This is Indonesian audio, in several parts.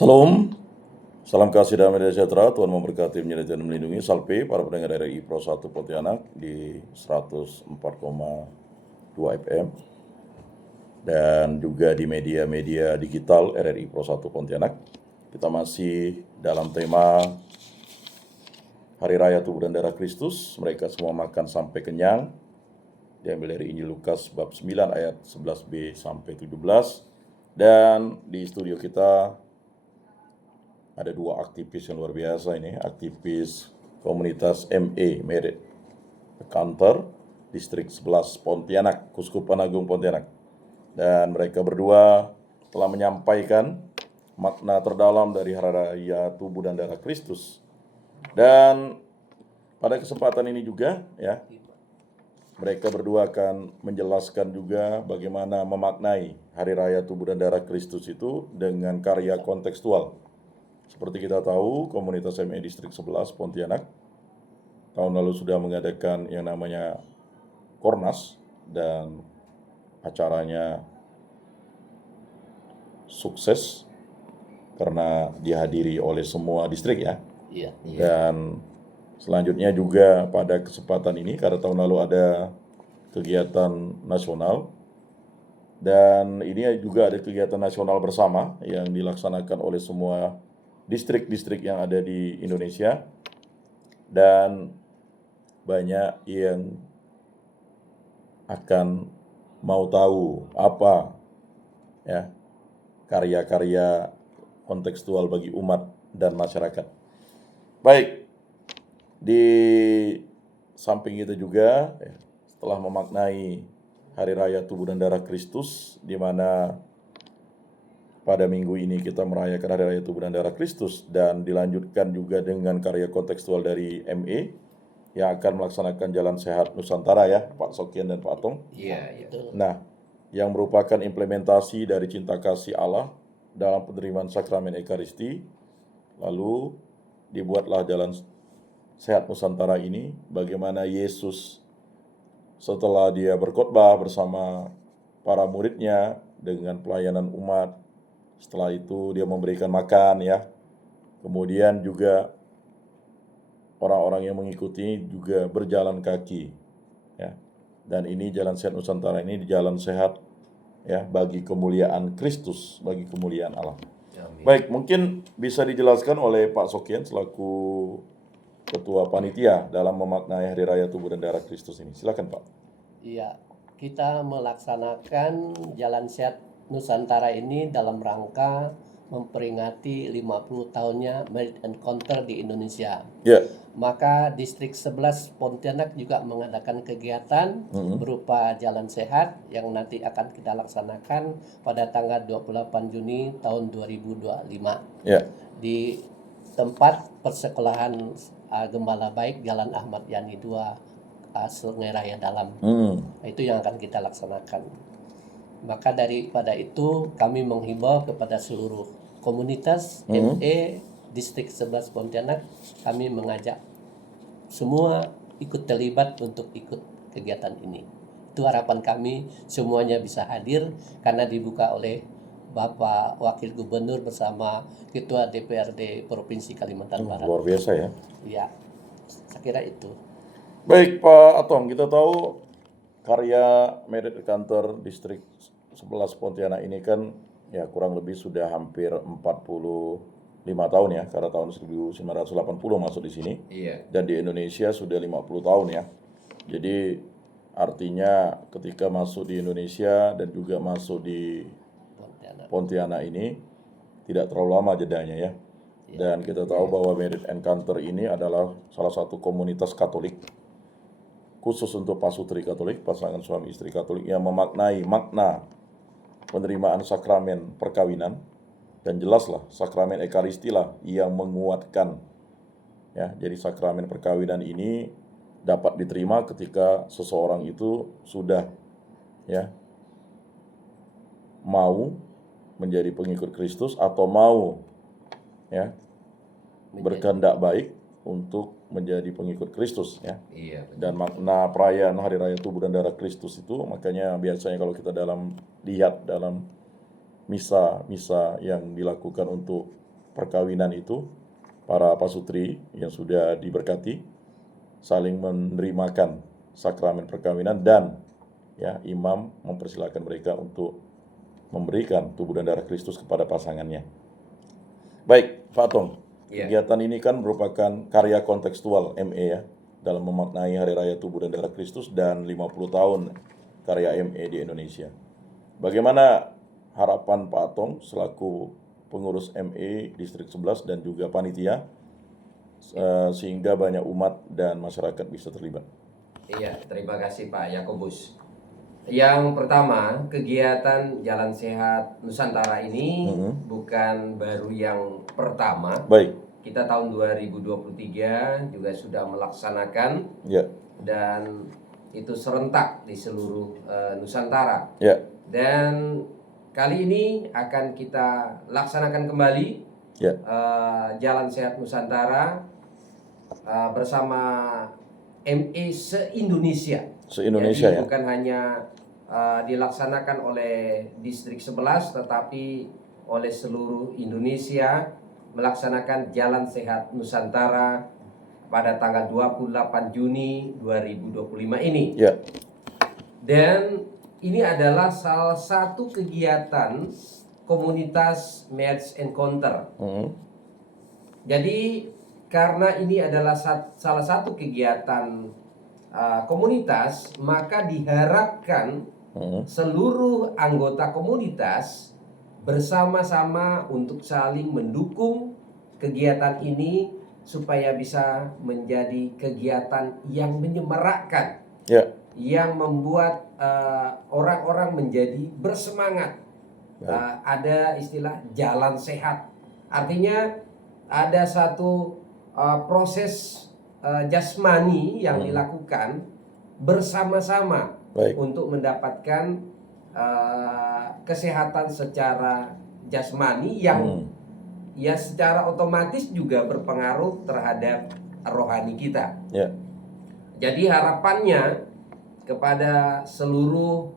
Salam, salam kasih damai dan sejahtera, Tuhan memberkati, menyertai dan melindungi. Salve para pendengar RRI Pro 1 Pontianak di 104,2 FM dan juga di media-media digital RRI Pro 1 Pontianak. Kita masih dalam tema Hari Raya Tubuh dan Darah Kristus. Mereka semua makan sampai kenyang. Diambil dari Injil Lukas bab 9 ayat 11b sampai 17. Dan di studio kita ada dua aktivis yang luar biasa ini, aktivis komunitas ME, Merit Kantor, Distrik 11 Pontianak, Kuskupan Agung Pontianak. Dan mereka berdua telah menyampaikan makna terdalam dari Hari Raya Tubuh dan Darah Kristus. Dan pada kesempatan ini juga ya, mereka berdua akan menjelaskan juga bagaimana memaknai Hari Raya Tubuh dan Darah Kristus itu dengan karya kontekstual. Seperti kita tahu, komunitas ME Distrik 11 Pontianak tahun lalu sudah mengadakan yang namanya Kornas dan acaranya sukses karena dihadiri oleh semua distrik ya. Iya. Dan selanjutnya juga pada kesempatan ini, karena tahun lalu ada kegiatan nasional dan ini juga ada kegiatan nasional bersama yang dilaksanakan oleh semua distrik-distrik yang ada di Indonesia, dan banyak yang akan mau tahu apa ya karya-karya kontekstual bagi umat dan masyarakat. Baik, di samping itu juga setelah memaknai Hari Raya Tubuh dan Darah Kristus, di mana pada minggu ini kita merayakan Hari Raya Tubuh dan Darah Kristus, dan dilanjutkan juga dengan karya kontekstual dari ME yang akan melaksanakan Jalan Sehat Nusantara ya, Pak Sokian dan Pak Atong. Iya, itu. Nah, yang merupakan implementasi dari cinta kasih Allah dalam penerimaan sakramen Ekaristi. Lalu dibuatlah Jalan Sehat Nusantara ini, bagaimana Yesus setelah dia berkhotbah bersama para muridnya dengan pelayanan umat, setelah itu dia memberikan makan ya. Kemudian juga orang-orang yang mengikuti juga berjalan kaki ya. Dan ini Jalan Sehat Nusantara ini jalan sehat ya bagi kemuliaan Kristus, bagi kemuliaan Allah. Amin. Baik, mungkin bisa dijelaskan oleh Pak Sokian selaku Ketua Panitia dalam memaknai Hari Raya Tubuh dan Darah Kristus ini. Silakan Pak. Iya, kita melaksanakan Jalan Sehat Nusantara ini dalam rangka memperingati 50 tahunnya Merit Encounter di Indonesia. Ya. Maka Distrik 11 Pontianak juga mengadakan kegiatan berupa Jalan Sehat yang nanti akan kita laksanakan pada tanggal 28 Juni tahun 2025 Ya. di tempat persekolahan Gembala Baik Jalan Ahmad Yani 2 Sungai Raya Dalam. Itu yang akan kita laksanakan. Maka daripada itu kami menghimbau kepada seluruh komunitas ME Distrik 11 Pontianak, kami mengajak semua ikut terlibat untuk ikut kegiatan ini. Itu harapan kami semuanya bisa hadir karena dibuka oleh Bapak Wakil Gubernur bersama Ketua DPRD Provinsi Kalimantan Barat. Luar biasa ya. Ya, saya kira itu. Baik Pak Atong, kita tahu karya Merit Kantor Distrik 11 Pontianak ini kan ya kurang lebih sudah hampir 45 tahun ya, karena tahun 1980 masuk di sini. Iya. Dan di Indonesia sudah 50 tahun ya. Jadi artinya ketika masuk di Indonesia dan juga masuk di Pontianak ini tidak terlalu lama jedanya ya. Dan kita tahu bahwa Merit Encounter ini adalah salah satu komunitas Katolik khusus untuk pasutri Katolik, pasangan suami istri Katolik yang memaknai makna penerimaan sakramen perkawinan, dan jelaslah sakramen Ekaristi lah yang menguatkan ya. Jadi sakramen perkawinan ini dapat diterima ketika seseorang itu sudah ya mau menjadi pengikut Kristus atau mau ya berkehendak baik untuk menjadi pengikut Kristus ya. Iya. Dan makna perayaan Hari Raya Tubuh dan Darah Kristus itu, makanya biasanya kalau kita lihat dalam misa yang dilakukan untuk perkawinan itu, para pasutri yang sudah diberkati saling menerimakan sakramen perkawinan dan ya imam mempersilahkan mereka untuk memberikan tubuh dan darah Kristus kepada pasangannya. Baik, Pak Tong, kegiatan ini kan merupakan karya kontekstual ME ya, dalam memaknai Hari Raya Tubuh dan Darah Kristus dan 50 tahun karya ME di Indonesia. Bagaimana harapan Pak Tong selaku pengurus ME Distrik 11 dan juga panitia sehingga banyak umat dan masyarakat bisa terlibat? Iya, terima kasih Pak Yakobus. Yang pertama, kegiatan Jalan Sehat Nusantara ini bukan baru yang pertama. Baik. Kita tahun 2023 juga sudah melaksanakan dan itu serentak di seluruh Nusantara. Dan kali ini akan kita laksanakan kembali Jalan Sehat Nusantara bersama ME se-Indonesia. Se-Indonesia. Jadi ya. Bukan hanya dilaksanakan oleh Distrik 11 tetapi oleh seluruh Indonesia melaksanakan Jalan Sehat Nusantara pada tanggal 28 Juni 2025 ini. Dan ini adalah salah satu kegiatan komunitas Marriage Encounter. Jadi karena ini adalah salah satu kegiatan komunitas, maka diharapkan seluruh anggota komunitas bersama-sama untuk saling mendukung kegiatan ini supaya bisa menjadi kegiatan yang menyemarakkan, yang membuat orang-orang menjadi bersemangat. Ada istilah jalan sehat, artinya ada satu proses jasmani yang dilakukan bersama-sama untuk mendapatkan kesehatan secara jasmani yang ya secara otomatis juga berpengaruh terhadap rohani kita. Jadi harapannya kepada seluruh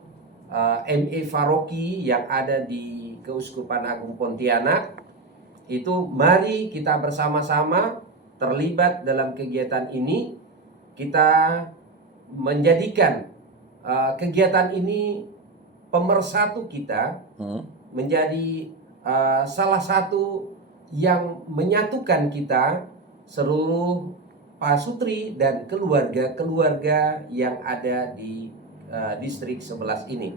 ME Faroki yang ada di Keuskupan Agung Pontianak itu, mari kita bersama-sama terlibat dalam kegiatan ini. Kita menjadikan kegiatan ini pemersatu kita, menjadi salah satu yang menyatukan kita seluruh pasutri dan keluarga-keluarga yang ada di Distrik 11 ini.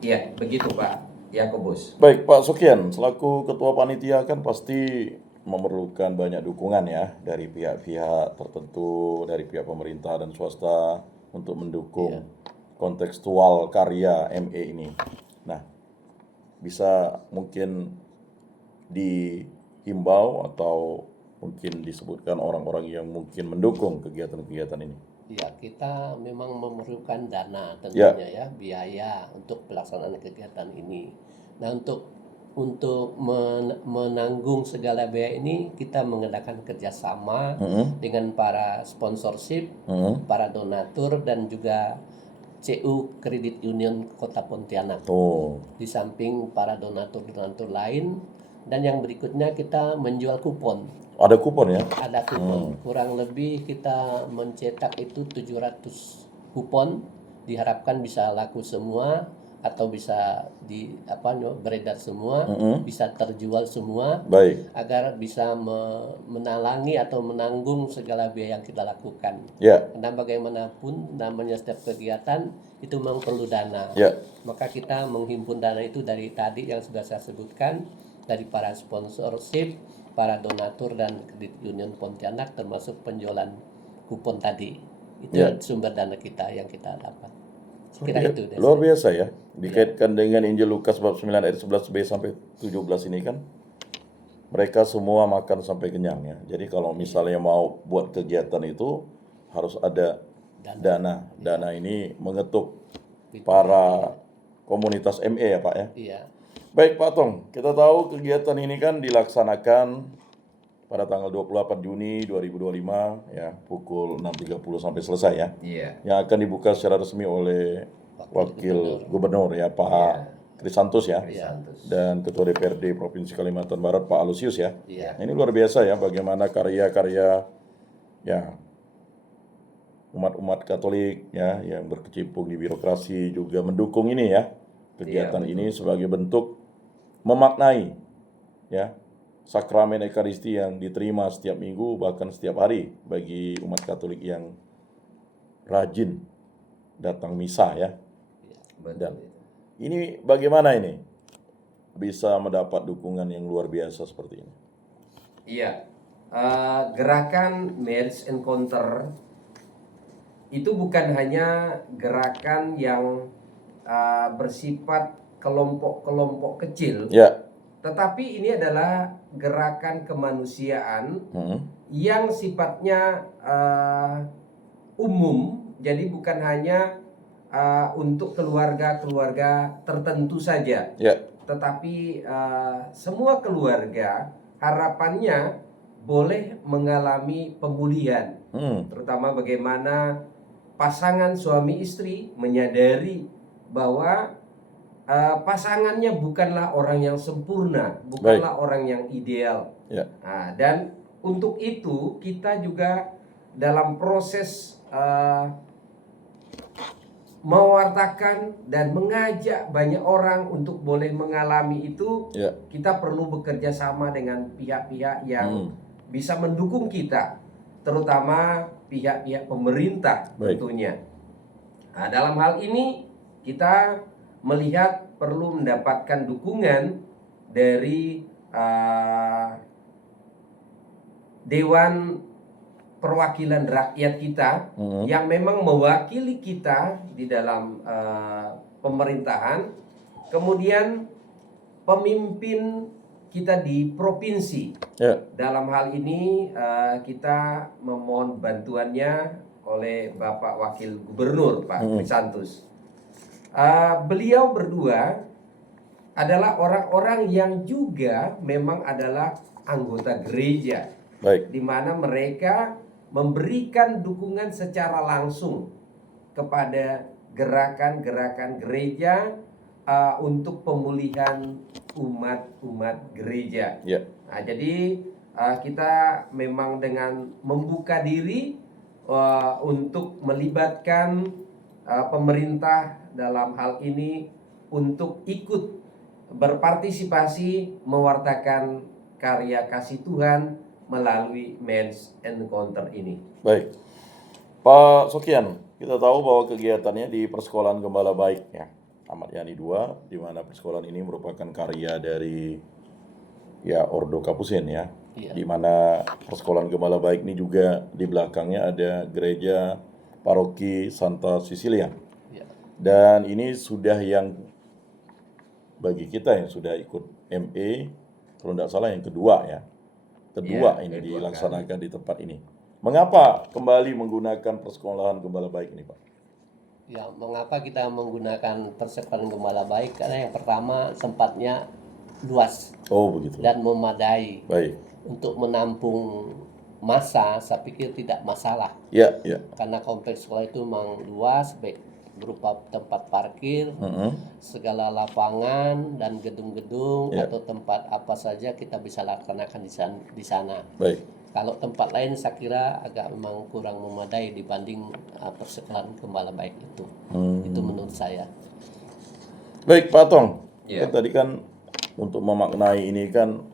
Ya, begitu Pak Yakobus. Baik, Pak Sokian, selaku ketua panitia kan pasti memerlukan banyak dukungan ya dari pihak-pihak tertentu, dari pihak pemerintah dan swasta untuk mendukung kontekstual karya ME ini. Nah, bisa mungkin dihimbau atau mungkin disebutkan orang-orang yang mungkin mendukung kegiatan-kegiatan ini. Ya, kita memang memerlukan dana tentunya ya, biaya untuk pelaksanaan kegiatan ini. Nah, untuk menanggung segala biaya ini, kita mengadakan kerjasama dengan para sponsorship, para donatur, dan juga CU Credit Union Kota Pontianak. Di samping para donatur-donatur lain, dan yang berikutnya kita menjual kupon. Ada kupon ya? Ada kupon. Kurang lebih kita mencetak itu 700 kupon. Diharapkan bisa laku semua atau bisa beredar semua, bisa terjual semua. Baik. Agar bisa menalangi atau menanggung segala biaya yang kita lakukan. Karena bagaimanapun namanya setiap kegiatan itu memang perlu dana. Maka kita menghimpun dana itu dari tadi yang sudah saya sebutkan, dari para sponsorship, para donatur dan Kredit Union Pontianak, termasuk penjualan kupon tadi. Itu sumber dana kita yang kita dapat. Kira itu. Luar biasa ya. Dikaitkan dengan Injil Lukas bab 9 ayat 11b sampai 17 ini kan, mereka semua makan sampai kenyang ya. Jadi kalau misalnya mau buat kegiatan itu harus ada dana. Dana ini mengetuk para komunitas ME ya Pak ya. Iya. Baik Pak Tong, kita tahu kegiatan ini kan dilaksanakan pada tanggal 28 Juni 2025 ya, pukul 6.30 sampai selesai ya. Yang akan dibuka secara resmi oleh Wakil Gubernur ya Pak Krisantus ya, Krisantus. dan Ketua DPRD Provinsi Kalimantan Barat Pak Alusius ya. Iya. Ini luar biasa ya bagaimana karya-karya ya umat-umat Katolik ya yang berkecimpung di birokrasi juga mendukung ini ya kegiatan Iya, ini sebagai bentuk memaknai ya sakramen Ekaristi yang diterima setiap minggu bahkan setiap hari bagi umat Katolik yang rajin datang misa ya. Betul. Dan ini bagaimana ini bisa mendapat dukungan yang luar biasa seperti ini? Iya, gerakan Marriage Encounter itu bukan hanya gerakan yang bersifat kelompok-kelompok kecil, Ya, tetapi ini adalah gerakan kemanusiaan yang sifatnya umum, jadi bukan hanya untuk keluarga-keluarga tertentu saja, ya, tetapi semua keluarga harapannya boleh mengalami pemulihan, terutama bagaimana pasangan suami istri menyadari bahwa pasangannya bukanlah orang yang sempurna, bukanlah orang yang ideal. ya, Nah, dan untuk itu kita juga dalam proses mewartakan dan mengajak banyak orang untuk boleh mengalami itu, ya, kita perlu bekerja sama dengan pihak-pihak yang bisa mendukung kita, terutama pihak-pihak pemerintah Baik. tentunya. Nah, dalam hal ini kita melihat perlu mendapatkan dukungan dari Dewan Perwakilan Rakyat kita yang memang mewakili kita di dalam pemerintahan, kemudian pemimpin kita di provinsi. ya, Dalam hal ini kita memohon bantuannya oleh Bapak Wakil Gubernur Pak Krisantus. Beliau berdua adalah orang-orang yang juga memang adalah anggota gereja, baik, di mana mereka memberikan dukungan secara langsung kepada gerakan-gerakan gereja untuk pemulihan umat-umat gereja. ya, Nah, jadi kita memang dengan membuka diri untuk melibatkan pemerintah dalam hal ini untuk ikut berpartisipasi mewartakan karya kasih Tuhan melalui Men's Encounter ini. baik. Pak Sokian, kita tahu bahwa kegiatannya di Persekolahan Gembala Baik ya, Ahmad Yani 2, di mana persekolahan ini merupakan karya dari ya Ordo Kapusin ya. Iya. Di mana Persekolahan Gembala Baik ini juga di belakangnya ada gereja Paroki Santa Cecilia. Iya. Dan ini sudah yang bagi kita yang sudah ikut ME, kalau tidak salah yang kedua ya. Kedua Iya, ini kedua dilaksanakan di tempat ini. Mengapa kembali menggunakan Persekolahan Gembala Baik ini, Pak? Ya, mengapa kita menggunakan Persekolahan Gembala Baik? Karena yang pertama tempatnya luas Oh, begitu. dan memadai Baik. untuk menampung massa. Saya pikir tidak masalah, Ya, ya. karena kompleks sekolah itu memang luas, baik berupa tempat parkir, segala lapangan dan gedung-gedung Ya. atau tempat apa saja kita bisa laksanakan di sana. Baik. Kalau tempat lain saya kira agak memang kurang memadai dibanding Persekolahan Gembala Baik itu. Itu menurut saya. Baik, Pak Tong. Ya. Kan tadi kan untuk memaknai ini kan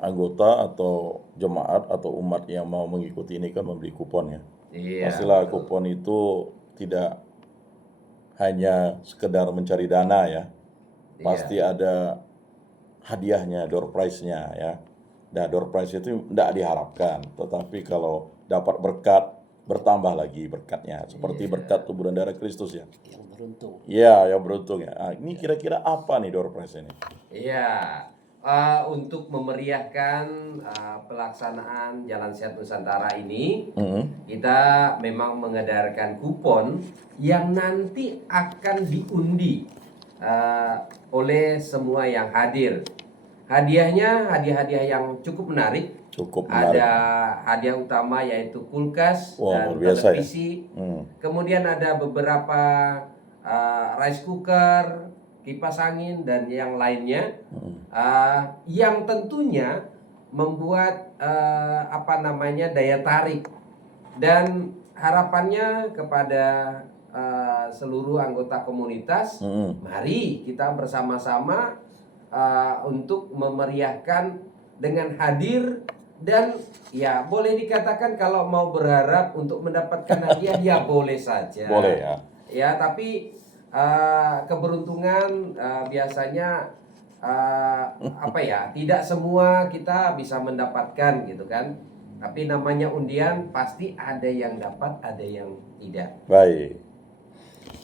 anggota atau jemaat atau umat yang mau mengikuti ini kan membeli kupon ya. Iya. Pastilah kupon itu tidak hanya sekedar mencari dana ya. Pasti ada hadiahnya, door prize-nya ya. Nah, door prize itu tidak diharapkan, tetapi kalau dapat berkat, bertambah lagi berkatnya. Seperti berkat tubuh dan darah Kristus ya. Yang beruntung. Iya, yang beruntung ya. Nah, ini kira-kira apa nih door prize ini? Iya, untuk memeriahkan pelaksanaan Jalan Sehat Nusantara ini, kita memang mengedarkan kupon yang nanti akan diundi oleh semua yang hadir. Hadiahnya hadiah-hadiah yang cukup menarik. Cukup menarik. Ada hadiah utama yaitu kulkas Wah, dan luar biasa ya. televisi. Kemudian ada beberapa rice cooker, kipas angin dan yang lainnya, yang tentunya membuat daya tarik, dan harapannya kepada seluruh anggota komunitas, mari kita bersama-sama untuk memeriahkan dengan hadir. Dan ya boleh dikatakan kalau mau berharap untuk mendapatkan hadiah ya boleh saja. Boleh ya. Ya, tapi keberuntungan biasanya tidak semua kita bisa mendapatkan gitu kan. Tapi namanya undian, pasti ada yang dapat, ada yang tidak. Baik.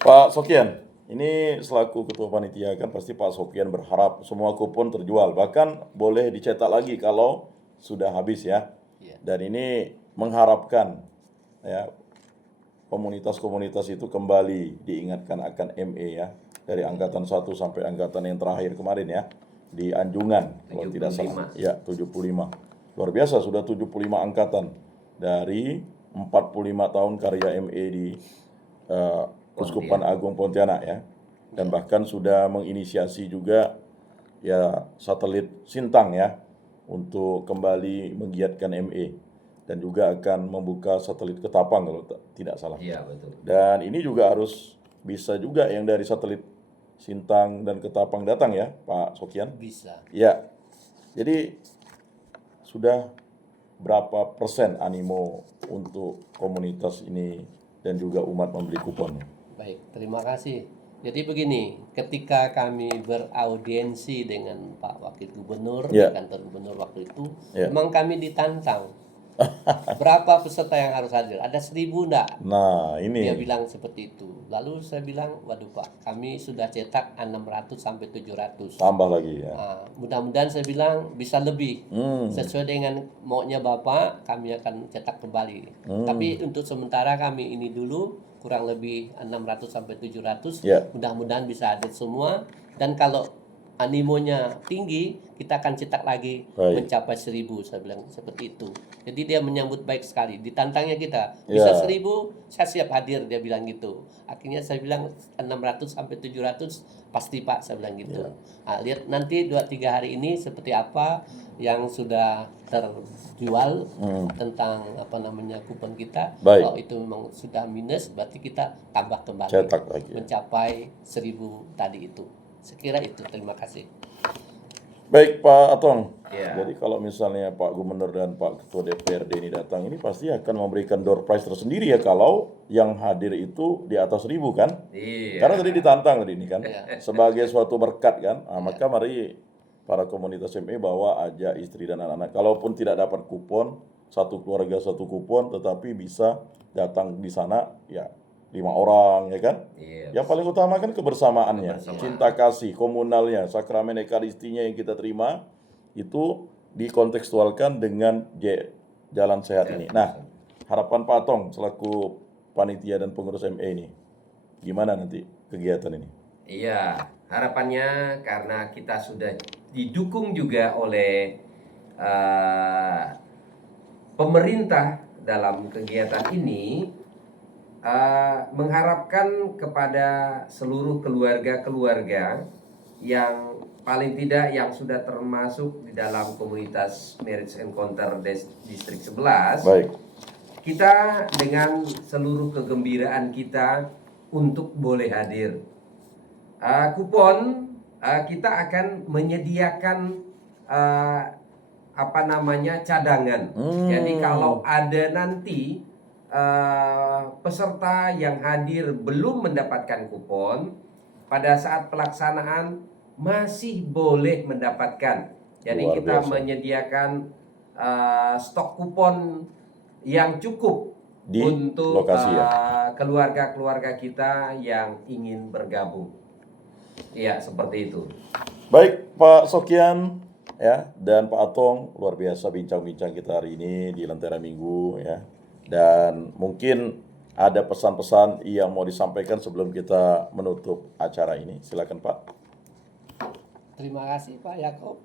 Pak Sokian, ini selaku ketua panitia kan pasti Pak Sokian berharap semua kupon terjual, bahkan boleh dicetak lagi kalau sudah habis ya. Dan ini mengharapkan ya komunitas-komunitas itu kembali diingatkan akan ME ya, dari angkatan 1 sampai angkatan yang terakhir kemarin ya, di Anjungan kalau tidak salah. Ya, 75. Luar biasa, sudah 75 angkatan dari 45 tahun karya ME di Uskupan Agung Pontianak ya. Dan bahkan sudah menginisiasi juga ya satelit Sintang ya, untuk kembali menggiatkan ME, dan juga akan membuka satelit Ketapang kalau tidak salah. Iya, betul. Dan ini juga harus bisa juga yang dari satelit Sintang dan Ketapang datang ya, Pak Sokian? Bisa. Ya. Jadi sudah berapa persen animo untuk komunitas ini dan juga umat membeli kuponnya? Baik, terima kasih. Jadi begini, ketika kami beraudiensi dengan Pak Wakil Gubernur di kantor gubernur waktu itu, memang kami ditantang. Berapa peserta yang harus hadir? Ada 1.000 enggak? Nah, ini. Dia bilang seperti itu. Lalu saya bilang, waduh Pak, kami sudah cetak 600 sampai 700. Tambah lagi ya. Nah, mudah-mudahan saya bilang bisa lebih. Sesuai dengan maunya Bapak, kami akan cetak kembali. Tapi untuk sementara kami ini dulu kurang lebih 600 sampai 700. Mudah-mudahan bisa hadir semua, dan kalau animonya tinggi, kita akan cetak lagi mencapai 1.000, saya bilang seperti itu. Jadi dia menyambut baik sekali. Ditantangnya kita, bisa 1.000, saya siap hadir, dia bilang gitu. Akhirnya saya bilang 600 sampai 700 pasti Pak, saya bilang gitu. Nah, lihat nanti 2-3 hari ini seperti apa yang sudah terjual tentang kupon kita. Kalau itu memang sudah minus, berarti kita tambah kembali, cetak lagi, mencapai 1.000 tadi itu. Sekira itu. Terima kasih. Baik Pak Atong. Ya. Jadi kalau misalnya Pak Gubernur dan Pak Ketua DPRD ini datang, ini pasti akan memberikan door prize tersendiri ya kalau yang hadir itu di atas 1.000 kan? Iya. Karena tadi ditantang tadi ini kan, sebagai suatu berkat kan. Nah, maka mari para komunitas ME bawa aja istri dan anak-anak. Kalaupun tidak dapat kupon, satu keluarga satu kupon, tetapi bisa datang di sana ya 5 orang ya kan. Yang paling utama kan kebersamaannya, cinta kasih komunalnya, sakramen ekaristinya yang kita terima itu dikontekstualkan dengan jalan sehat ini. Nah, harapan Pak Atong selaku panitia dan pengurus ME ini, gimana nanti kegiatan ini? Iya, harapannya karena kita sudah didukung juga oleh pemerintah dalam kegiatan ini, mengharapkan kepada seluruh keluarga-keluarga yang paling tidak yang sudah termasuk di dalam komunitas Marriage Encounter Distrik 11. Baik. Kita dengan seluruh kegembiraan kita untuk boleh hadir. Kupon kita akan menyediakan cadangan. Jadi kalau ada nanti peserta yang hadir belum mendapatkan kupon, pada saat pelaksanaan masih boleh mendapatkan. Jadi kita menyediakan stok kupon yang cukup di untuk keluarga-keluarga kita yang ingin bergabung. Iya, seperti itu. Baik Pak Sokian ya dan Pak Atong, luar biasa bincang-bincang kita hari ini di Lentera Minggu ya. Dan mungkin ada pesan-pesan yang mau disampaikan sebelum kita menutup acara ini. Silakan Pak. Terima kasih Pak Yakob.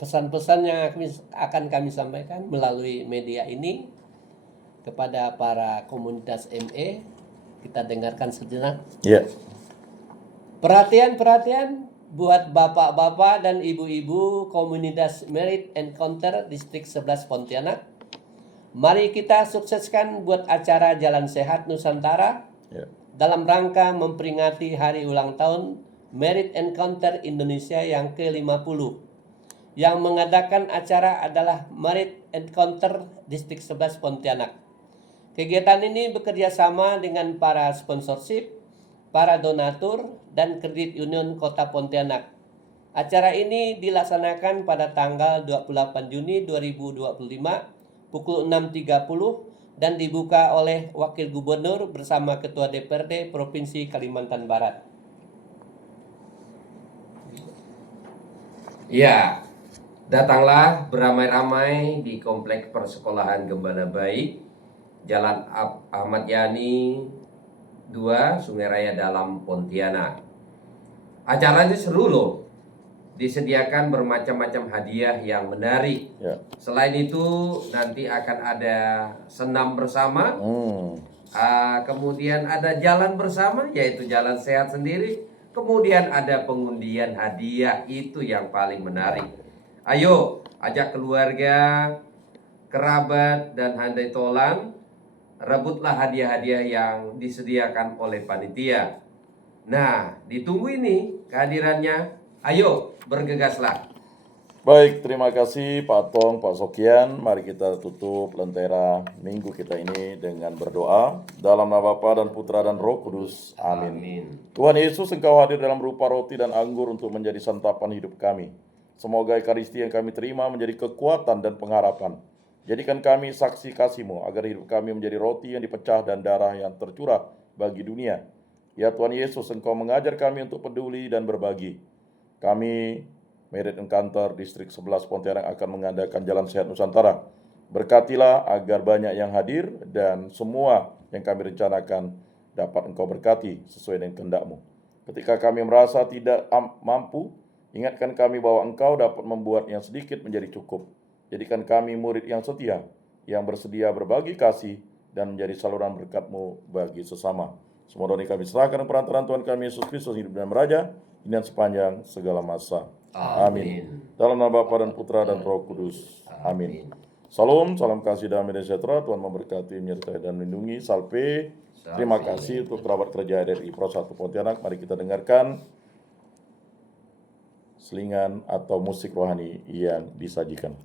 Pesan-pesan yang akan kami sampaikan melalui media ini kepada para komunitas ME, kita dengarkan sejenak. Iya. Perhatian buat bapak-bapak dan ibu-ibu komunitas Merit Encounter Distrik 11 Pontianak. Mari kita sukseskan buat acara Jalan Sehat Nusantara Ya. dalam rangka memperingati hari ulang tahun Merit Encounter Indonesia yang ke-50. Yang mengadakan acara adalah Merit Encounter Distrik 11 Pontianak. Kegiatan ini bekerja sama dengan para sponsorship, para donatur, dan kredit union Kota Pontianak. Acara ini dilaksanakan pada tanggal 28 Juni 2025 pukul 6.30 dan dibuka oleh Wakil Gubernur bersama Ketua DPRD Provinsi Kalimantan Barat. Ya, datanglah beramai-ramai di Komplek Persekolahan Gembala Baik, Jalan Ahmad Yani 2, Sungai Raya Dalam, Pontianak. Acaranya seru loh. Disediakan bermacam-macam hadiah yang menarik. Ya. Selain itu nanti akan ada senam bersama. Kemudian ada jalan bersama, yaitu jalan sehat sendiri. Kemudian ada pengundian hadiah, itu yang paling menarik. Ayo, ajak keluarga, kerabat, dan handai tolan, rebutlah hadiah-hadiah yang disediakan oleh panitia. Nah, ditunggu ini kehadirannya. Ayo, bergegaslah. Baik, terima kasih Pak Tong, Pak Sokian. Mari kita tutup lentera minggu kita ini dengan berdoa. Dalam nama Bapa dan Putra dan Roh Kudus. Amin. Tuhan Yesus, Engkau hadir dalam rupa roti dan anggur untuk menjadi santapan hidup kami. Semoga Ekaristi yang kami terima menjadi kekuatan dan pengharapan. Jadikan kami saksi kasih-Mu agar hidup kami menjadi roti yang dipecah dan darah yang tercurah bagi dunia. Ya Tuhan Yesus, Engkau mengajar kami untuk peduli dan berbagi. Kami, Merit Encounter Distrik 11 Pontianak, akan mengadakan Jalan Sehat Nusantara. Berkatilah agar banyak yang hadir dan semua yang kami rencanakan dapat Engkau berkati sesuai dengan kehendak-Mu. Ketika kami merasa tidak mampu, ingatkan kami bahwa Engkau dapat membuat yang sedikit menjadi cukup. Jadikan kami murid yang setia, yang bersedia berbagi kasih dan menjadi saluran berkat-Mu bagi sesama. Semua doa kami serahkan perantaraan Tuhan kami Yesus Kristus, hidup dan meraja, ini dan sepanjang segala masa. Amin. Dalam nama Bapa dan Putra dan Roh Kudus. Amin. Salam, salam kasih damai dan sejahtera. Tuhan memberkati, menyertai dan melindungi. Salve. Terima kasih untuk kerabat kerja RRI Pro 1 Pontianak. Mari kita dengarkan selingan atau musik rohani yang disajikan.